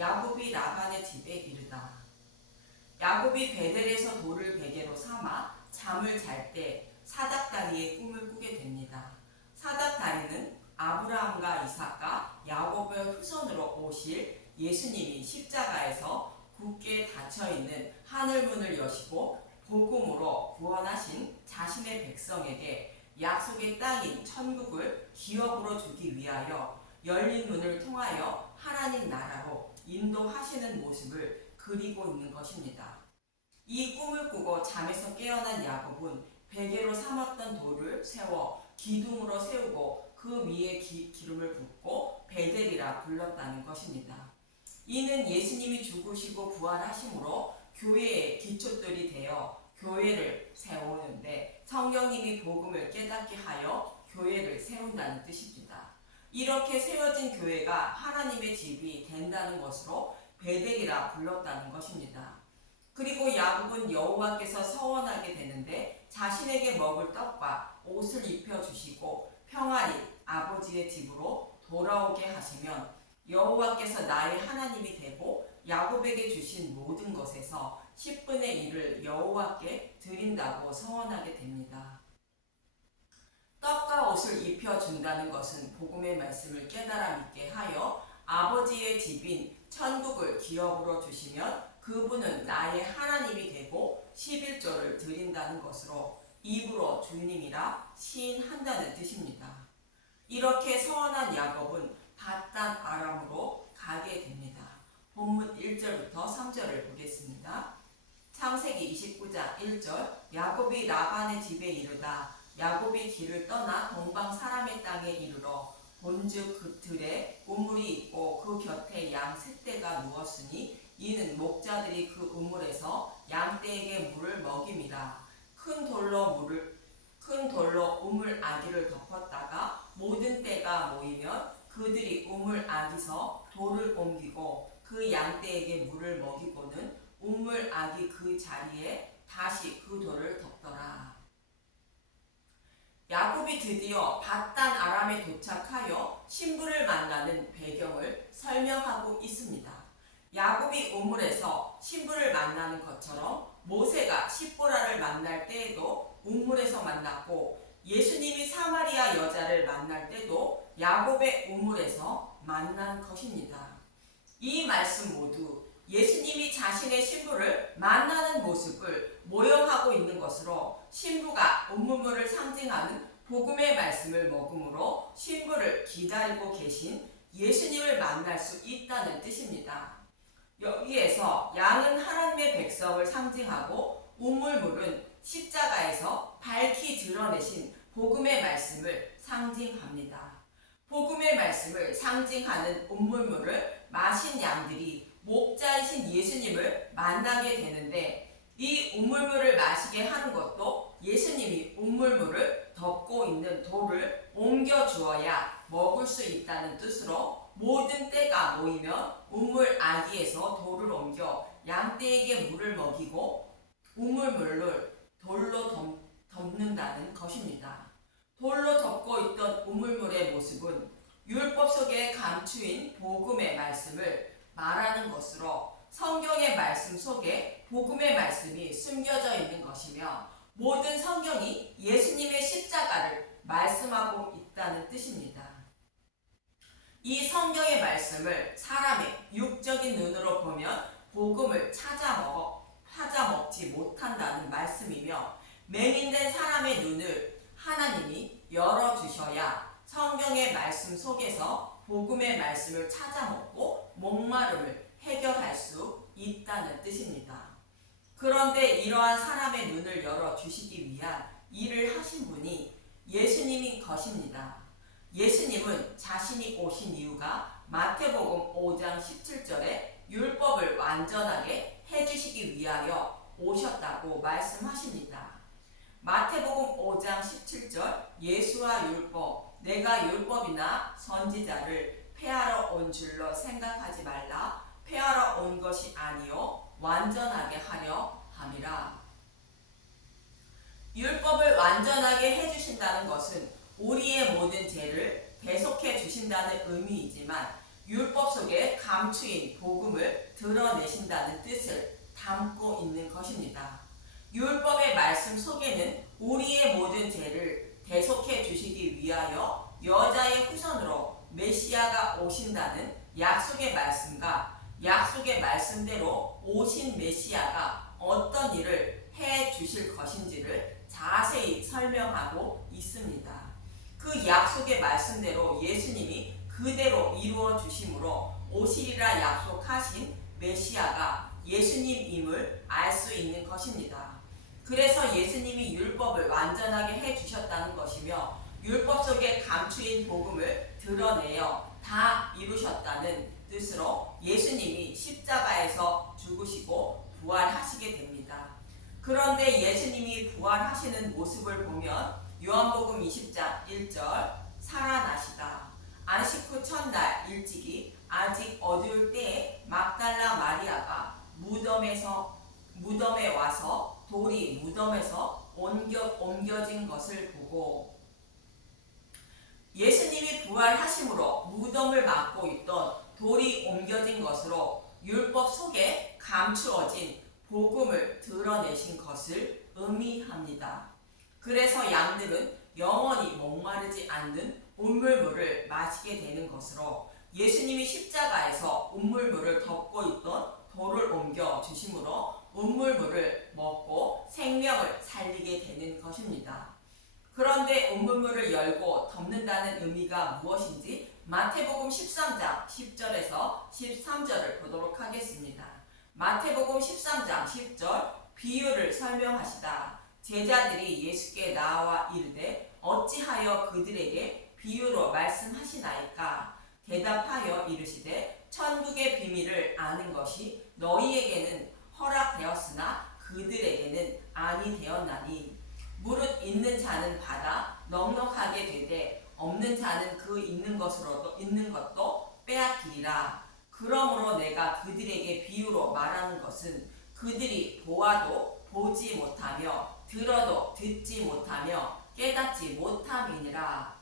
야곱이 라반의 집에 이르다. 야곱이 베델에서 돌을 베개로 삼아 잠을 잘 때 사닥다리의 꿈을 꾸게 됩니다. 사닥다리는 아브라함과 이삭과 야곱의 후손으로 오실 예수님이 십자가에서 굳게 닫혀있는 하늘문을 여시고 복음으로 구원하신 자신의 백성에게 약속의 땅인 천국을 기업으로 주기 위하여 열린 문을 통하여 하나님 나라로 인도하시는 모습을 그리고 있는 것입니다. 이 꿈을 꾸고 잠에서 깨어난 야곱은 베개로 삼았던 돌을 세워 기둥으로 세우고 그 위에 기름을 붓고 베델이라 불렀다는 것입니다. 이는 예수님이 죽으시고 부활하심으로 교회의 기초들이 되어 교회를 세우는데 성령님이 복음을 깨닫게 하여 교회를 세운다는 뜻입니다. 이렇게 세워진 교회가 하나님의 집이 된다는 것으로 베델이라 불렀다는 것입니다. 그리고 야곱은 여호와께서 서원하게 되는데 자신에게 먹을 떡과 옷을 입혀주시고 평안히 아버지의 집으로 돌아오게 하시면 여호와께서 나의 하나님이 되고 야곱에게 주신 모든 것에서 10분의 1을 여호와께 드린다고 서원하게 됩니다. 떡과 옷을 입혀준다는 것은 복음의 말씀을 깨달아 믿게 하여 아버지의 집인 천국을 기업으로 주시면 그분은 나의 하나님이 되고 11조를 드린다는 것으로 입으로 주님이라 시인한다는 뜻입니다. 이렇게 서원한 야곱은 밧단 아람으로 가게 됩니다. 본문 1절부터 3절을 보겠습니다. 창세기 29장 1절 야곱이 라반의 집에 이르다 야곱이 길을 떠나 동방 사람의 땅에 이르러 본즉 그 들에 우물이 있고 그 곁에 양 셋대가 누웠으니 이는 목자들이 그 우물에서 양떼에게 물을 먹임이라. 큰 돌로 우물 아기를 덮었다가 모든 떼가 모이면 그들이 우물 아기서 돌을 옮기고 그 양떼에게 물을 먹이고는 우물 아기 그 자리에 다시 그 돌을 덮더라. 야곱이 드디어 밧단 아람에 도착하여 신부를 만나는 배경을 설명하고 있습니다. 야곱이 우물에서 신부를 만나는 것처럼 모세가 십보라를 만날 때에도 우물에서 만났고 예수님이 사마리아 여자를 만날 때도 야곱의 우물에서 만난 것입니다. 이 말씀 모두 예수님이 자신의 신부를 만나는 모습을 모형하고 있는 것으로 신부가 우물물을 상징하는 복음의 말씀을 먹음으로 신부를 기다리고 계신 예수님을 만날 수 있다는 뜻입니다. 여기에서 양은 하나님의 백성을 상징하고 우물물은 십자가에서 밝히 드러내신 복음의 말씀을 상징합니다. 복음의 말씀을 상징하는 우물물을 마신 양들이 목자이신 예수님을 만나게 되는데 이 우물물을 마시게 하는 것도 예수님이 우물물을 덮고 있는 돌을 옮겨 주어야 먹을 수 있다는 뜻으로 모든 떼가 모이면 우물 아기에서 돌을 옮겨 양떼에게 물을 먹이고 우물물을 돌로 덮는다는 것입니다. 돌로 덮고 있던 우물물의 모습은 율법 속에 감추인 복음의 말씀을 말하는 것으로 성경의 말씀 속에 복음의 말씀이 숨겨져 있는 것이며 모든 성경이 예수님의 십자가를 말씀하고 있다는 뜻입니다. 이 성경의 말씀을 사람의 육적인 눈으로 보면 복음을 찾아 먹지 못한다는 말씀이며 맹인된 사람의 눈을 하나님이 열어주셔야 성경의 말씀 속에서 복음의 말씀을 찾아 먹고 목마름을 해결할 수 있다는 뜻입니다. 그런데 이러한 사람의 눈을 열어주시기 위한 일을 하신 분이 예수님인 것입니다. 예수님은 자신이 오신 이유가 마태복음 5장 17절에 율법을 완전하게 해주시기 위하여 오셨다고 말씀하십니다. 마태복음 5장 17절 예수와 율법 내가 율법이나 선지자를 폐하러 온 줄로 생각하지 말라 폐하러 온 것이 아니요 완전하게 하려 함이라. 율법을 완전하게 해주신다는 것은 우리의 모든 죄를 대속해 주신다는 의미이지만 율법 속에 감추인 복음을 드러내신다는 뜻을 담고 있는 것입니다. 율법의 말씀 속에는 우리의 모든 죄를 대속해 주시기 위하여 여자의 후손으로 메시아가 오신다는 약속의 말씀과 약속의 말씀대로 오신 메시아가 어떤 일을 해 주실 것인지를 자세히 설명하고 있습니다. 그 약속의 말씀대로 예수님이 그대로 이루어 주심으로 오시리라 약속하신 메시아가 예수님임을 알 수 있는 것입니다. 그래서 예수님이 율법을 완전하게 해 주셨다는 것이며 율법 속에 감추인 복음을 드러내어 다 이루셨다는 뜻으로 예수님이 십자가에서 죽으시고 부활하시게 됩니다. 그런데 예수님이 부활하시는 모습을 보면 요한복음 20장 1절 살아나시다. 안식 후 첫날 일찍이 아직 어두울 때에 막달라 마리아가 무덤에 와서 돌이 무덤에서 옮겨진 것을 보고 예수님이 부활하심으로 무덤을 막고 있던 돌이 옮겨진 것으로 율법 속에 감추어진 복음을 드러내신 것을 의미합니다. 그래서 양들은 영원히 목마르지 않는 운물물을 마시게 되는 것으로 예수님이 십자가에서 운물물을 덮고 있던 돌을 옮겨 주심으로 운물물을 먹고 생명을 살리게 되는 것입니다. 그런데 운물물을 열고 덮는다는 의미가 무엇인지 마태복음 13장 10절에서 13절을 보도록 하겠습니다. 마태복음 13장 10절 비유를 설명하시다. 제자들이 예수께 나와 이르되 어찌하여 그들에게 비유로 말씀하시나이까? 대답하여 이르시되 천국의 비밀을 아는 것이 너희에게는 허락되었으나 그들에게는 아니 되었나니 무릇 있는 자는 받아 넉넉하게 되되 없는 자는 그 있는 것도 빼앗기리라. 그러므로 내가 그들에게 비유로 말하는 것은 그들이 보아도 보지 못하며 들어도 듣지 못하며 깨닫지 못함이니라.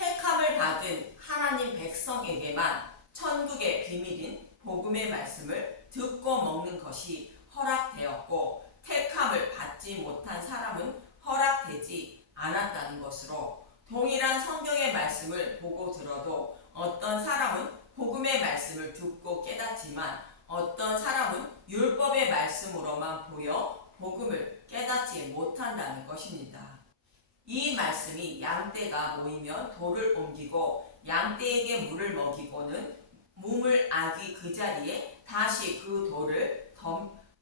택함을 받은 하나님 백성에게만 천국의 비밀인 복음의 말씀을 듣고 먹는 것이 허락되었고 택함을 받지 못한 사람은 허락되지 않았다는 것으로 동일한 성경의 말씀을 보고 들어도 어떤 사람은 복음의 말씀을 듣고 깨닫지만 어떤 사람은 율법의 말씀으로만 보여 복음을 깨닫지 못한다는 것입니다. 이 말씀이 양떼가 모이면 돌을 옮기고 양떼에게 물을 먹이고는 우물 아기 그 자리에 다시 그 돌을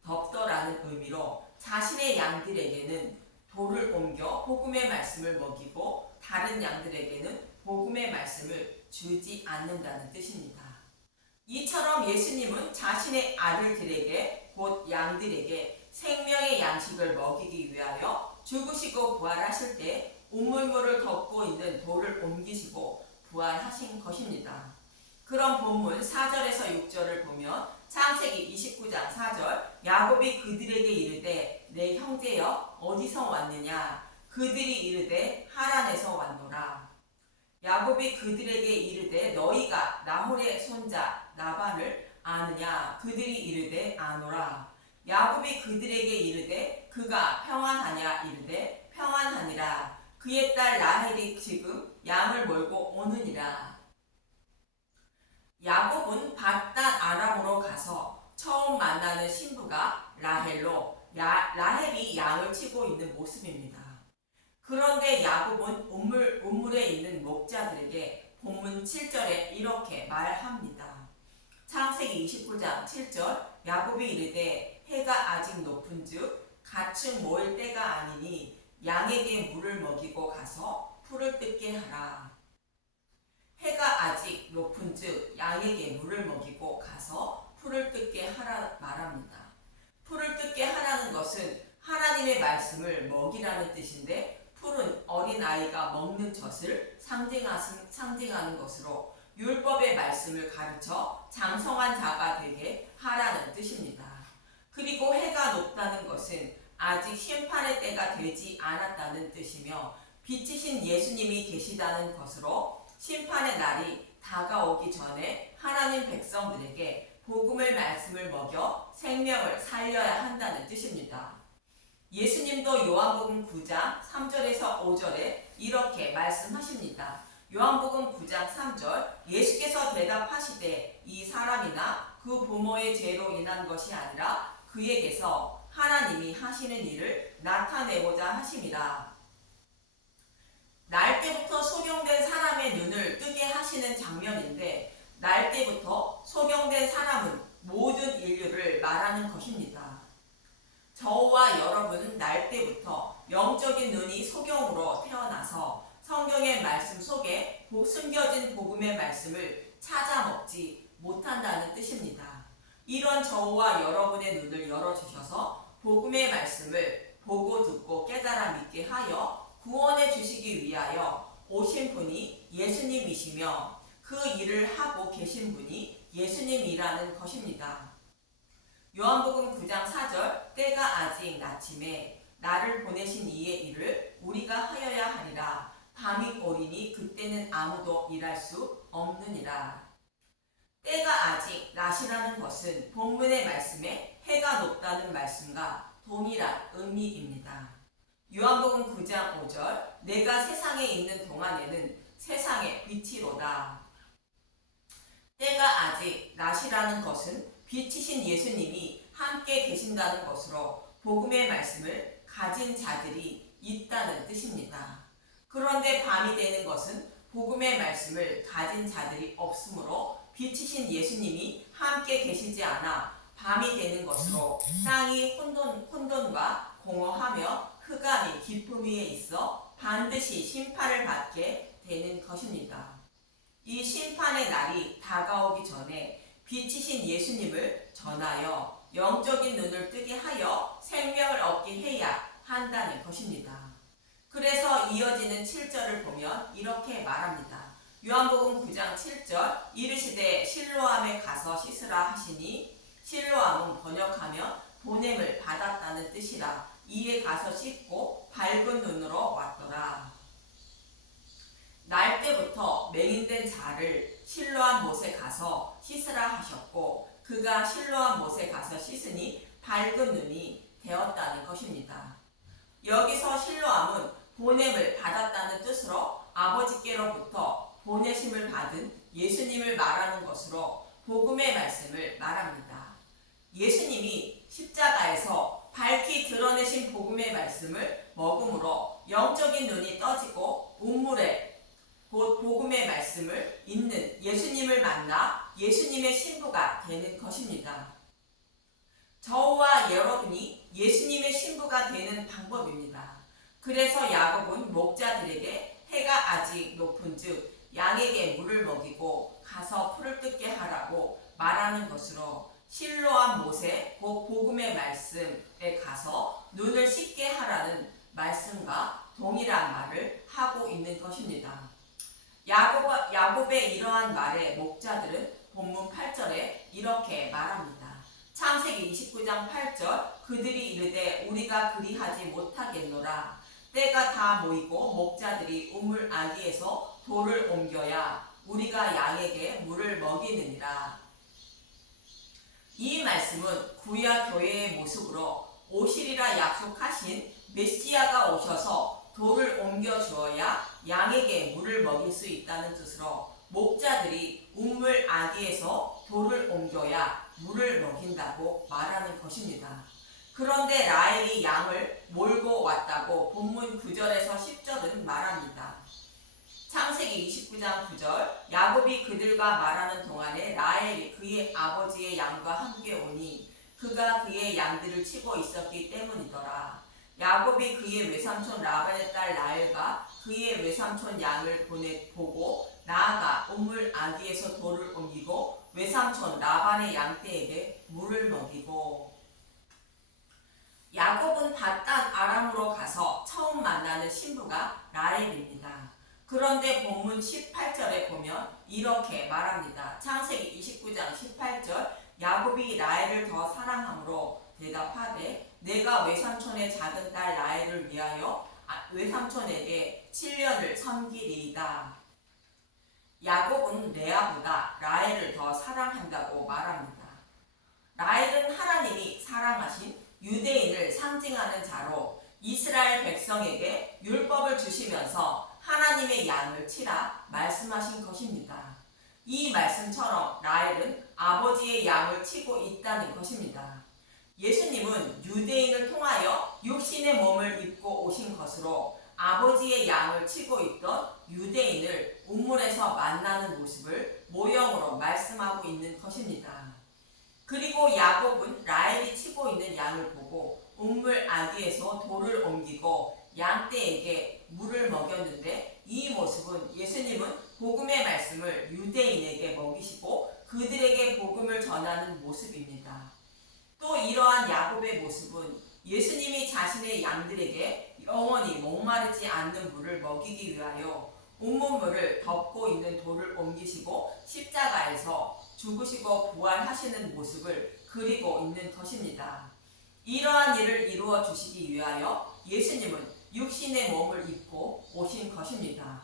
덮더라는 의미로 자신의 양들에게는 돌을 옮겨 복음의 말씀을 먹이고 다른 양들에게는 복음의 말씀을 주지 않는다는 뜻입니다. 이처럼 예수님은 자신의 아들들에게 곧 양들에게 생명의 양식을 먹이기 위하여 죽으시고 부활하실 때 우물물을 덮고 있는 돌을 옮기시고 부활하신 것입니다. 그런 본문 4절에서 6절을 보면 창세기 29장 4절 야곱이 그들에게 이르되 내 형제여 어디서 왔느냐 그들이 이르되 하란에서 왔노라. 야곱이 그들에게 이르되 너희가 나홀의 손자 라반을 아느냐 그들이 이르되 아노라. 야곱이 그들에게 이르되 그가 평안하냐 이르되 평안하니라. 그의 딸 라헬이 지금 양을 몰고 오느니라. 야곱은 밧단 아람으로 가서 처음 만나는 신부가 라헬로 라헬이 양을 치고 있는 모습입니다. 그런데 야곱은 우물에 있는 목자들에게 본문 7절에 이렇게 말합니다. 창세기 29장 7절 야곱이 이르되 해가 아직 높은즉 가축 모일 때가 아니니 양에게 물을 먹이고 가서 풀을 뜯게 하라. 해가 아직 높은즉 양에게 물을 먹이고 가서 풀을 뜯게 하라 말합니다. 풀을 뜯게 하라는 것은 하나님의 말씀을 먹이라는 뜻인데 풀은 어린아이가 먹는 젖을 상징하는 것으로 율법의 말씀을 가르쳐 장성한 자가 되게 하라는 뜻입니다. 그리고 해가 높다는 것은 아직 심판의 때가 되지 않았다는 뜻이며 빛이신 예수님이 계시다는 것으로 심판의 날이 다가오기 전에 하나님 백성들에게 복음의 말씀을 먹여 생명을 살려야 한다는 뜻입니다. 예수님도 요한복음 9장 3절에서 5절에 이렇게 말씀하십니다. 요한복음 9장 3절 예수께서 대답하시되 이 사람이나 그 부모의 죄로 인한 것이 아니라 그에게서 하나님이 하시는 일을 나타내고자 하심이라. 날 때부터 소경된 사람의 눈을 뜨게 하시는 장면인데 날 때부터 소경된 사람은 모든 인류를 말하는 것입니다. 저와 여러분은 날 때부터 영적인 눈이 소경으로 태어나서 성경의 말씀 속에 숨겨진 복음의 말씀을 찾아 먹지 못한다는 뜻입니다. 이런 저와 여러분의 눈을 열어주셔서 복음의 말씀을 보고 듣고 깨달아 믿게 하여 구원해 주시기 위하여 오신 분이 예수님이시며 그 일을 하고 계신 분이 예수님이라는 것입니다. 요한복음 9장 4절 때가 아직 낮임에 나를 보내신 이의 일을 우리가 하여야 하리라. 밤이 오리니 그때는 아무도 일할 수 없느니라. 때가 아직 낮이라는 것은 본문의 말씀에 해가 높다는 말씀과 동일한 의미입니다. 요한복음 9장 5절 내가 세상에 있는 동안에는 세상의 빛이로다. 때가 아직 낮이라는 것은 빛이신 예수님이 함께 계신다는 것으로 복음의 말씀을 가진 자들이 있다는 뜻입니다. 그런데 밤이 되는 것은 복음의 말씀을 가진 자들이 없으므로 빛이신 예수님이 함께 계시지 않아 밤이 되는 것으로 땅이 혼돈과 공허하며 흑암이 깊음 위에 있어 반드시 심판을 받게 되는 것입니다. 이 심판의 날이 다가오기 전에 빛이신 예수님을 전하여 영적인 눈을 뜨게 하여 생명을 얻게 해야 한다는 것입니다. 그래서 이어지는 7절을 보면 이렇게 말합니다. 요한복음 9장 7절 이르시되 실로암에 가서 씻으라 하시니 실로암은 번역하면 보냄을 받았다는 뜻이라. 이에 가서 씻고 밝은 눈으로 왔더라. 날 때부터 맹인된 자를 실로암 못에 가서 씻으라 하셨고 그가 실로암 못에 가서 씻으니 밝은 눈이 되었다는 것입니다. 여기서 실로암은 보냄을 받았다는 뜻으로 아버지께로부터 보내심을 받은 예수님을 말하는 것으로 복음의 말씀을 말합니다. 예수님이 십자가에서 밝히 드러내신 복음의 말씀을 먹음으로 영적인 눈이 떠지고 우물에 곧 복음의 말씀을 읽는 예수님을 만나 예수님의 신부가 되는 것입니다. 저와 여러분이 예수님의 신부가 되는 방법입니다. 그래서 야곱은 목자들에게 해가 아직 높은즉 양에게 물을 먹이고 가서 풀을 뜯게 하라고 말하는 것으로 실로암 못에 곧 복음의 말씀에 가서 눈을 씻게 하라는 말씀과 동일한 말을 하고 있는 것입니다. 야곱의 이러한 말에 목자들은 본문 8절에 이렇게 말합니다. 창세기 29장 8절 그들이 이르되 우리가 그리하지 못하겠노라. 때가 다 모이고 목자들이 우물 아귀에서 돌을 옮겨야 우리가 양에게 물을 먹이느니라. 이 말씀은 구약 교회의 모습으로 오시리라 약속하신 메시아가 오셔서 돌을 옮겨 주어야 양에게 물을 먹일 수 있다는 뜻으로 목자들이 우물 아귀에서 돌을 옮겨야 물을 먹인다고 말하는 것입니다. 그런데 라헬이 양을 몰고 왔다고 본문 9절에서 10절은 말합니다. 창세기 29장 9절 야곱이 그들과 말하는 동안에 라헬이 그의 아버지의 양과 함께 오니 그가 그의 양들을 치고 있었기 때문이더라. 야곱이 그의 외삼촌 라반의 딸 라헬과 그의 외삼촌 양을 보고 나아가 우물 아귀에서 돌을 옮기고 외삼촌 라반의 양떼에게 물을 먹이고. 야곱은 밧단 아람으로 가서 처음 만나는 신부가 라헬입니다. 그런데 본문 18절에 보면 이렇게 말합니다. 창세기 29장 18절 야곱이 라헬을 더 사랑함으로 대답하되 내가 외삼촌의 작은 딸 라헬을 위하여 외삼촌에게 7년을 섬기리이다. 야곱은 레아보다 라헬을 더 사랑한다고 말합니다. 라헬은 하나님이 사랑하신 유대인을 상징하는 자로 이스라엘 백성에게 율법을 주시면서 하나님의 양을 치라 말씀하신 것입니다. 이 말씀처럼 라헬은 아버지의 양을 치고 있다는 것입니다. 예수님은 유대인을 통하여 육신의 몸을 입고 오신 것으로 아버지의 양을 치고 있던 유대인을 우물에서 만나는 모습을 모형으로 말씀하고 있는 것입니다. 그리고 야곱은 라헬이 치고 있는 양을 보고 우물 안뒤에서 돌을 옮기고 양떼에게 물을 먹였는데, 이 모습은 예수님은 복음의 말씀을 유대인에게 먹이시고 그들에게 복음을 전하는 모습입니다. 또 이러한 야곱의 모습은 예수님이 자신의 양들에게 영원히 목마르지 않는 물을 먹이기 위하여 온몸을 덮고 있는 돌을 옮기시고 십자가에서 죽으시고 부활하시는 모습을 그리고 있는 것입니다. 이러한 일을 이루어 주시기 위하여 예수님은 육신의 몸을 입고 오신 것입니다.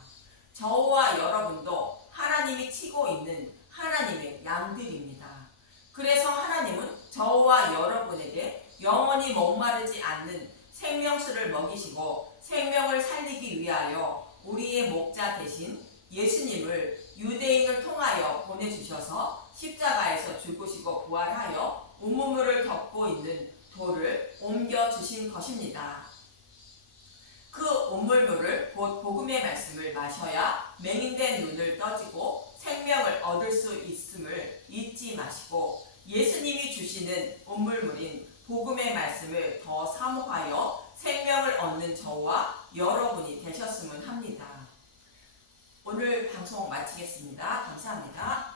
저와 여러분도 하나님이 치고 있는 하나님의 양들입니다. 그래서 하나님은 저와 여러분에게 영원히 목마르지 않는 생명수를 먹이시고 생명을 살리기 위하여 우리의 목자 대신 예수님을 유대인을 통하여 보내주셔서 십자가에서 죽으시고 부활하여 온몸을 덮고 있는 돌을 옮겨주신 것입니다. 그 온물물을 곧 복음의 말씀을 마셔야 맹인된 눈을 떠지고 생명을 얻을 수 있음을 잊지 마시고 예수님이 주시는 온물물인 복음의 말씀을 더 사모하여 생명을 얻는 저와 여러분이 되셨으면 합니다. 오늘 방송 마치겠습니다. 감사합니다.